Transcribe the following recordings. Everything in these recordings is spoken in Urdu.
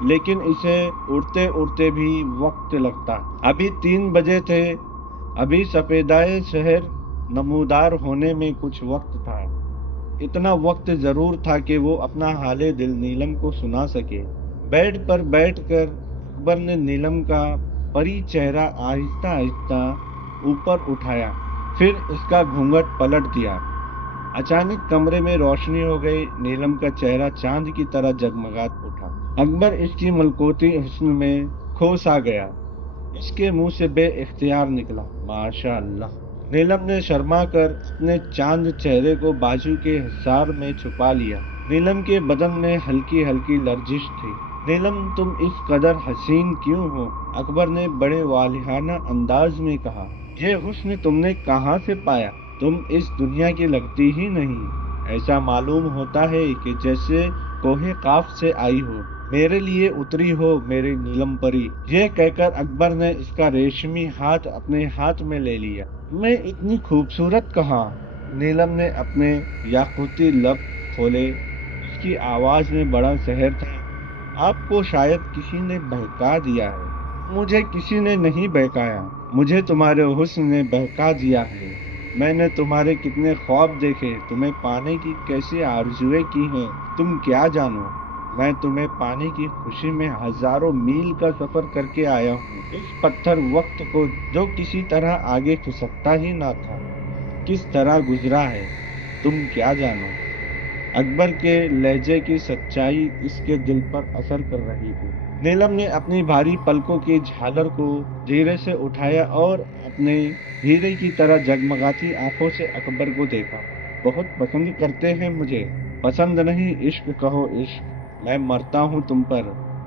لیکن اسے اڑتے اڑتے بھی وقت لگتا۔ ابھی 3 بجے تھے، ابھی سفیدائے شہر نمودار ہونے میں کچھ وقت تھا۔ اتنا وقت ضرور تھا کہ وہ اپنا حال دل نیلم کو سنا سکے۔ بیڈ پر بیٹھ کر اکبر نے نیلم کا پری چہرہ آہستہ آہستہ اوپر اٹھایا، پھر اس کا گھونگھٹ پلٹ دیا۔ اچانک کمرے میں روشنی ہو گئی، نیلم کا چہرہ چاند کی طرح جگمگا اٹھا۔ اکبر اس کی ملکوتی حسن میں کھو سا گیا۔ اس کے منہ سے بے اختیار نکلا، ماشاء اللہ۔ نیلم نے شرما کر اپنے چاند چہرے کو بازو کے حصار میں چھپا لیا۔ نیلم کے بدن میں ہلکی ہلکی لرزش تھی۔ نیلم تم اس قدر حسین کیوں ہو؟ اکبر نے بڑے والہانہ انداز میں کہا۔ یہ حسن تم نے کہاں سے پایا؟ تم اس دنیا کی لگتی ہی نہیں، ایسا معلوم ہوتا ہے کہ جیسے کوہ قاف سے آئی ہو، میرے لیے اتری ہو میری نیلم پری۔ یہ کہہ کر اکبر نے اس کا ریشمی ہاتھ اپنے ہاتھ میں لے لیا۔ میں اتنی خوبصورت کہاں؟ نیلم نے اپنے یاقوتی لب کھولے۔ اس کی آواز میں بڑا زہر تھا۔ آپ کو شاید کسی نے بہکا دیا ہے۔ مجھے کسی نے نہیں بہکایا، مجھے تمہارے حسن نے بہکا دیا ہے۔ میں نے تمہارے کتنے خواب دیکھے، تمہیں پانے کی کیسی آرزویں کی ہیں، تم کیا جانو۔ میں تمہیں پانے کی خوشی میں ہزاروں میل کا سفر کر کے آیا ہوں۔ اس پتھر وقت کو جو کسی طرح آگے کھسکتا ہی نہ تھا، کس طرح گزرا ہے، تم کیا جانو۔ اکبر کے لہجے کی سچائی اس کے دل پر اثر کر رہی تھی۔ نیلم نے اپنی بھاری پلکوں کی جھالر کو دھیرے سے اٹھایا اور اپنے ہیرے کی طرح جگمگاتی آنکھوں سے اکبر کو دیکھا۔ بہت پسند کرتے ہیں مجھے؟ پسند نہیں، عشق کہو عشق۔ میں مرتا ہوں تم پر،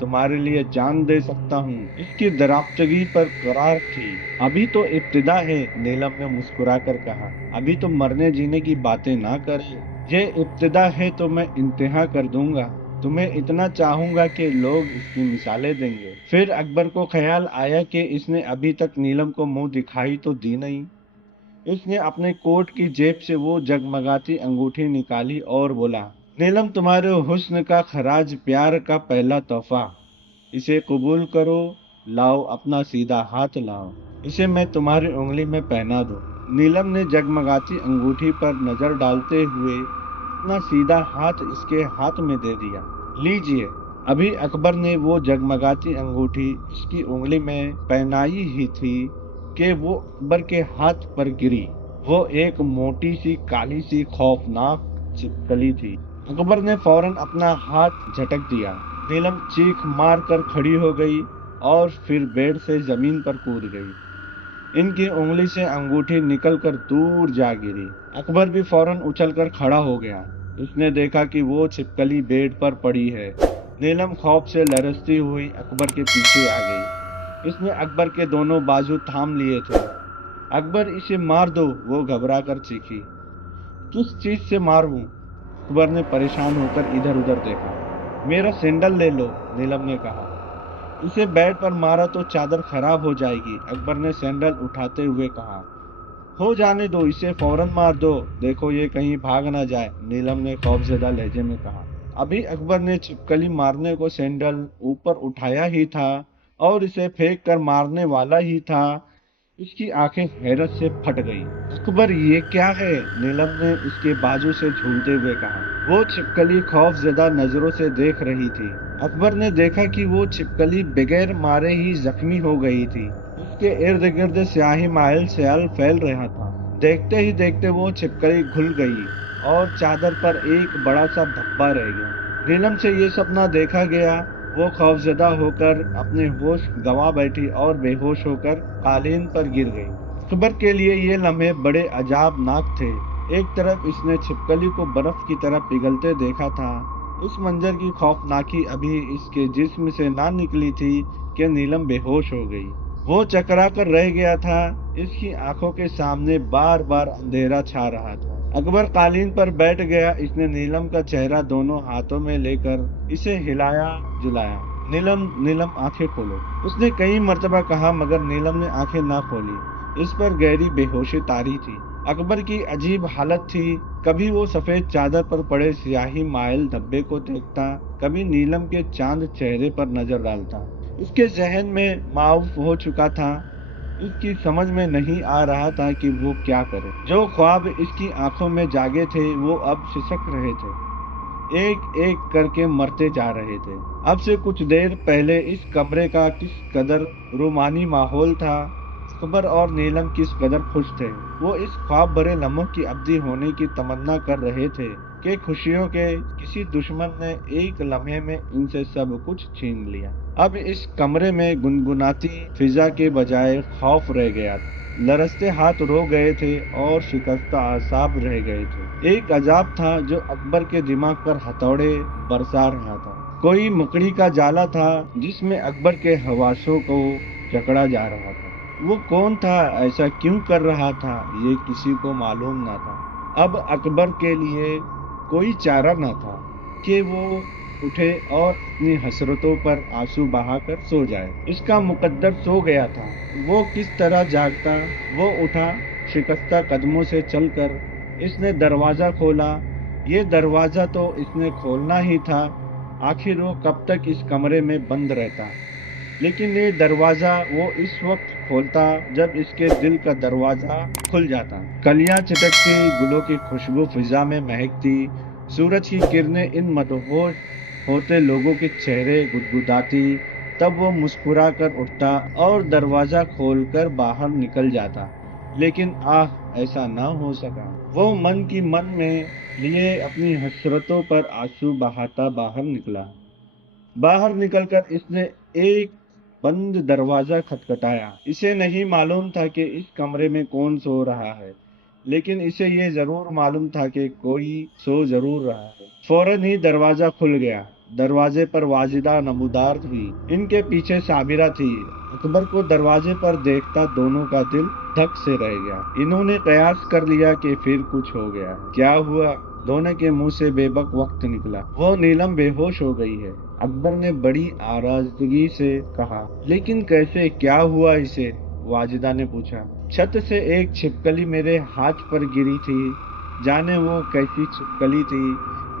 تمہارے لیے جان دے سکتا ہوں۔ اس کی درافتگی پر قرار تھی۔ ابھی تو ابتدا ہے، نیلم نے مسکرا کر کہا۔ ابھی تو مرنے جینے کی باتیں نہ کریں۔ یہ ابتدا ہے تو میں انتہا کر دوں گا۔ تمہیں اتنا چاہوں گا کہ لوگ اس کی مثالیں دیں گے۔ پھر اکبر کو خیال آیا کہ اس نے ابھی تک نیلم کو منہ دکھائی تو دی نہیں۔ اس نے اپنے کوٹ کی جیب سے وہ جگمگاتی انگوٹھی نکالی اور بولا، نیلم تمہارے حسن کا خراج پیار کا پہلا تحفہ، اسے قبول کرو۔ لاؤ اپنا سیدھا ہاتھ لاؤ، اسے میں تمہاری انگلی میں پہنا دوں۔ نیلم نے جگمگاتی انگوٹھی پر نظر ڈالتے ہوئے اپنا سیدھا ہاتھ اس کے ہاتھ میں دے دیا۔ لیجئے۔ ابھی اکبر نے وہ جگمگاتی انگوٹھی اس کی انگلی میں پہنائی ہی تھی کہ وہ اکبر کے ہاتھ پر گری۔ وہ ایک موٹی سی کالی سی خوفناک چھپکلی تھی۔ اکبر نے فوراً اپنا ہاتھ جھٹک دیا۔ نیلم چیخ مار کر کھڑی ہو گئی اور پھر بیڈ سے زمین پر کود گئی۔ ان کی انگلی سے انگوٹھی نکل کر دور جا گری۔ اکبر بھی فوراً اچھل کر کھڑا ہو گیا۔ اس نے دیکھا کہ وہ چھپکلی بیڈ پر پڑی ہے۔ نیلم خوف سے لرزتی ہوئی اکبر کے پیچھے آ گئی۔ اس نے اکبر کے دونوں بازو تھام لیے تھے۔ اکبر اسے مار دو، وہ گھبرا کر چیخی۔ کس چیز سے ماروں؟ اکبر نے پریشان ہو کر ادھر ادھر دیکھا۔ میرا سینڈل لے لو، نیلم نے کہا۔ اسے بیڈ پر مارا تو چادر خراب ہو جائے گی، اکبر نے سینڈل اٹھاتے ہوئے کہا۔ ہو جانے دو، اسے فوراً مار دو، دیکھو یہ کہیں بھاگ نہ جائے، نیلم نے خوفزدہ لہجے میں کہا۔ ابھی اکبر نے چھپکلی مارنے کو سینڈل اوپر اٹھایا ہی تھا اور اسے پھینک کر مارنے والا ہی تھا، اس کی آنکھیں حیرت سے پھٹ گئی۔ اکبر یہ کیا ہے؟ نیلم نے اس کے بازو سے جھولتے ہوئے کہا۔ وہ چھپکلی خوف زدہ نظروں سے دیکھ رہی تھی۔ اکبر نے دیکھا کہ وہ چھپکلی بغیر مارے ہی زخمی ہو گئی تھی۔ اس کے ارد گرد سیاہی مائل سیال پھیل رہا تھا۔ دیکھتے ہی دیکھتے وہ چھپکلی گھل گئی اور چادر پر ایک بڑا سا دھبا رہ گیا۔ نیلم سے یہ سب نہ دیکھا گیا۔ وہ خوفزدہ ہو کر اپنے ہوش گنوا بیٹھی اور بے ہوش ہو کر قالین پر گر گئی۔ اکبر کے لیے یہ لمحے بڑے عجاب ناک تھے۔ ایک طرف اس نے چھپکلی کو برف کی طرح پگھلتے دیکھا تھا۔ اس منظر کی خوفناکی ابھی اس کے جسم سے نہ نکلی تھی کہ نیلم بے ہوش ہو گئی۔ وہ چکرا کر رہ گیا تھا۔ اس کی آنکھوں کے سامنے بار بار اندھیرا چھا رہا تھا۔ اکبر قالین پر بیٹھ گیا۔ اس نے نیلم کا چہرہ دونوں ہاتھوں میں لے کر اسے ہلایا جلایا۔ نیلم، نیلم آنکھیں کھولو، اس نے کئی مرتبہ کہا، مگر نیلم نے آنکھیں نہ کھولی۔ اس پر گہری بے ہوشی طاری تھی۔ اکبر کی عجیب حالت تھی، کبھی وہ سفید چادر پر پڑے سیاہی مائل دھبے کو دیکھتا، کبھی نیلم کے چاند چہرے پر نظر ڈالتا۔ اس کے ذہن میں معاف ہو چکا تھا، اس کی سمجھ میں نہیں آ رہا تھا کہ وہ کیا کرے۔ جو خواب اس کی آنکھوں میں جاگے تھے وہ اب سسک رہے تھے، ایک ایک کر کے مرتے جا رہے تھے۔ اب سے کچھ دیر پہلے اس کمرے کا کس قدر رومانی ماحول تھا، اکبر اور نیلم کس قدر خوش تھے۔ وہ اس خواب بھرے لمحوں کی ابدی ہونے کی تمنا کر رہے تھے کہ خوشیوں کے کسی دشمن نے ایک لمحے میں ان سے سب کچھ چھین لیا۔ اب اس کمرے میں گنگناتی فضا کے بجائے خوف رہ گیا تھا، لرزتے ہاتھ رو گئے تھے اور شکستہ اعصاب رہ گئے تھے۔ ایک عذاب تھا جو اکبر کے دماغ پر ہتھوڑے برسا رہا تھا، کوئی مکڑی کا جالا تھا جس میں اکبر کے حواسوں کو جکڑا جا رہا تھا۔ وہ کون تھا، ایسا کیوں کر رہا تھا، یہ کسی کو معلوم نہ تھا۔ اب اکبر کے لیے کوئی چارہ نہ تھا کہ وہ اٹھے اور اپنی حسرتوں پر آنسو بہا کر سو جائے۔ اس کا مقدر سو گیا تھا، وہ کس طرح جاگتا۔ وہ اٹھا، شکستہ قدموں سے چل کر اس نے دروازہ کھولا۔ یہ دروازہ تو اس نے کھولنا ہی تھا، آخر وہ کب تک اس کمرے میں بند رہتا۔ لیکن یہ دروازہ وہ اس وقت کھولتا جب اس کے دل کا دروازہ کھل جاتا۔ کلیاں چٹکتی، گلوں کی خوشبو فضا میں مہکتی، سورج کی کرنیں ان مدہوش ہوتے لوگوں کے چہرے گدگداتی۔ تب وہ مسکرا کر اٹھتا اور دروازہ کھول کر باہر نکل جاتا، لیکن ایسا نہ ہو سکا۔ وہ من کی من میں لیے اپنی حسرتوں پر آنسو بہاتا باہر نکلا۔ باہر نکل کر اس نے ایک بند دروازہ کھٹکھٹایا۔ اسے نہیں معلوم تھا کہ اس کمرے میں کون سو رہا ہے، لیکن اسے یہ ضرور معلوم تھا کہ کوئی سو ضرور رہا ہے۔ فوراً ہی دروازہ کھل گیا۔ دروازے پر واجدہ نمودار ہوئی، ان کے پیچھے صابرہ تھی۔ اکبر کو دروازے پر دیکھتا دونوں کا دل دھک سے رہ گیا۔ انہوں نے قیاس کر لیا کہ پھر کچھ ہو گیا ہے۔ کیا ہوا؟ دونوں کے منہ سے بے بک وقت نکلا۔ وہ نیلم بے ہوش ہو گئی ہے، اکبر نے بڑی آراستگی سے کہا۔ لیکن کیسے، کیا ہوا اسے؟ واجدہ نے پوچھا۔ چھت سے ایک چھپکلی میرے ہاتھ پر گری تھی، جانے وہ کیسی چھپکلی تھی،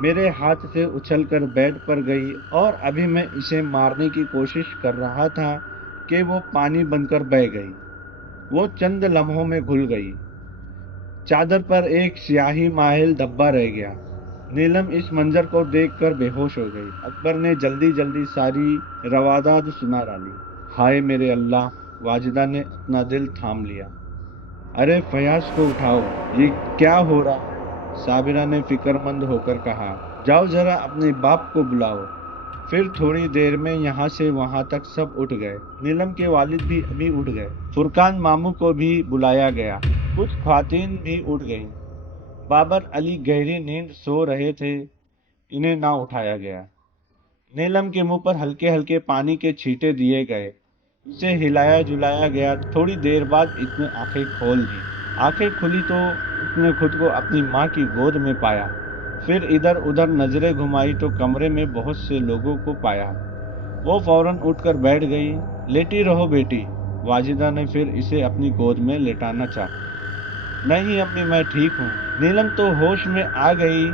میرے ہاتھ سے اچھل کر بیڈ پر گئی اور ابھی میں اسے مارنے کی کوشش کر رہا تھا کہ وہ پانی بن کر بہہ گئی۔ وہ چند لمحوں میں گھل گئی۔ چادر پر ایک سیاہی مائل دھبا رہ گیا۔ نیلم اس منظر کو دیکھ کر بے ہوش ہو گئی۔ اکبر نے جلدی جلدی ساری رواداد سنا ڈالی۔ ہائے میرے اللہ! واجدہ نے اپنا دل تھام لیا۔ ارے فیاض کو اٹھاؤ، یہ کیا ہو رہا ہے؟ صابرہ نے فکر مند ہو کر کہا۔ جاؤ ذرا اپنے باپ کو بلاؤ۔ پھر تھوڑی دیر میں یہاں سے وہاں تک سب اٹھ گئے۔ نیلم کے والد بھی ابھی اٹھ گئے۔ فرقان ماموں کو بھی بلایا گیا۔ کچھ خواتین بھی اٹھ گئیں۔ بابر علی گہری نیند سو رہے تھے، انہیں نہ اٹھایا گیا۔ نیلم کے منہ پر ہلکے ہلکے پانی کے چھینٹے دیے گئے، اسے ہلایا جلایا گیا۔ تھوڑی دیر بعد اس نے آنکھیں کھول دی۔ آنکھیں کھلی تو اس نے خود کو اپنی ماں کی گود میں پایا۔ پھر ادھر ادھر نظریں گھمائی تو کمرے میں بہت سے لوگوں کو پایا۔ وہ فوراً اٹھ کر بیٹھ گئی۔ لیٹی رہو بیٹی، واجدہ نے پھر اسے اپنی گود میں لیٹانا چاہا۔ نہیں امی، میں ٹھیک ہوں۔ نیلم تو ہوش میں آ گئی،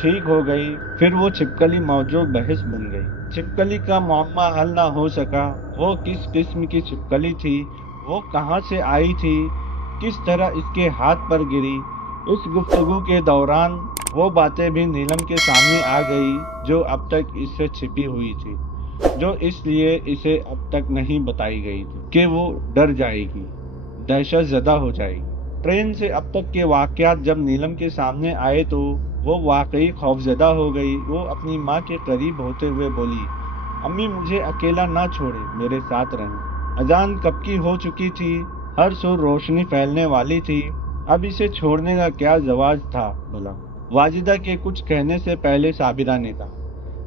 ٹھیک ہو گئی۔ پھر وہ چھپکلی موضوع بحث بن گئی۔ چھپکلی کا معمہ حل نہ ہو سکا۔ وہ کس قسم کی چھپکلی تھی، وہ کہاں سے آئی تھی، کس طرح اس کے ہاتھ پر گری۔ اس گفتگو کے دوران وہ باتیں بھی نیلم کے سامنے آ گئی جو اب تک اس سے چھپی ہوئی تھی، جو اس لیے اسے اب تک نہیں بتائی گئی تھی کہ وہ ڈر جائے گی، دہشت زدہ ہو جائے گی۔ ٹرین سے اب تک کے واقعات جب نیلم کے سامنے آئے تو وہ واقعی خوفزدہ ہو گئی۔ وہ اپنی ماں کے قریب ہوتے ہوئے بولی، امی مجھے اکیلا نہ چھوڑے، میرے ساتھ رہیں۔ اذان کب کی ہو چکی تھی، ہر سور روشنی پھیلنے والی تھی، اب اسے چھوڑنے کا کیا جواز تھا بھلا؟ واجدہ کے کچھ کہنے سے پہلے صابرہ نے کہا،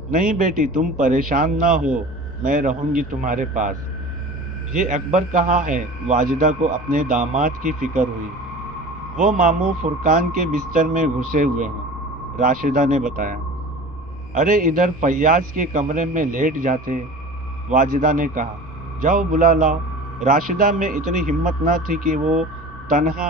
نہیں بیٹی تم پریشان نہ ہو، میں رہوں گی تمہارے پاس۔ یہ اکبر کہاں ہے؟ واجدہ کو اپنے داماد کی فکر ہوئی۔ وہ ماموں فرقان کے بستر میں گھسے ہوئے ہیں، راشدہ نے بتایا۔ ارے ادھر فیاض کے کمرے میں لیٹ جاتے، واجدہ نے کہا۔ جاؤ بلا لاؤ۔ راشدہ میں اتنی ہمت نہ تھی کہ وہ تنہا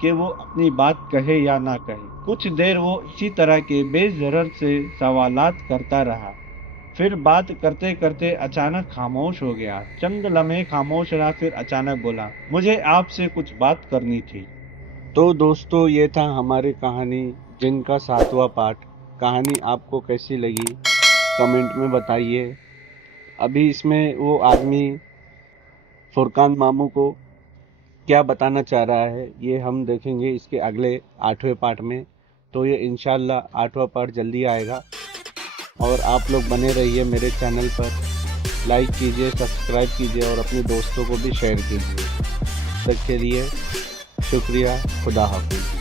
کہ وہ اپنی بات کہے یا نہ کہے۔ کچھ دیر وہ اسی طرح کے بے ضرر سے سوالات کرتا رہا، پھر بات کرتے کرتے اچانک خاموش ہو گیا۔ چند لمحے خاموش رہا، پھر اچانک بولا، مجھے آپ سے کچھ بات کرنی تھی۔ تو دوستو، یہ تھا ہماری کہانی جن کا 7واں پارٹ۔ کہانی آپ کو کیسی لگی کمنٹ میں بتائیے۔ ابھی اس میں وہ آدمی فرقان ماموں کو کیا بتانا چاہ رہا ہے یہ ہم دیکھیں گے اس کے اگلے 8ویں پارٹ میں۔ تو یہ انشاءاللہ 8واں پارٹ جلدی آئے گا، اور آپ لوگ بنے رہیے میرے چینل پر، لائک کیجئے، سبسکرائب کیجئے اور اپنے دوستوں کو بھی شیئر کیجئے۔ تب تک کے لیے شکریہ، خدا حافظ۔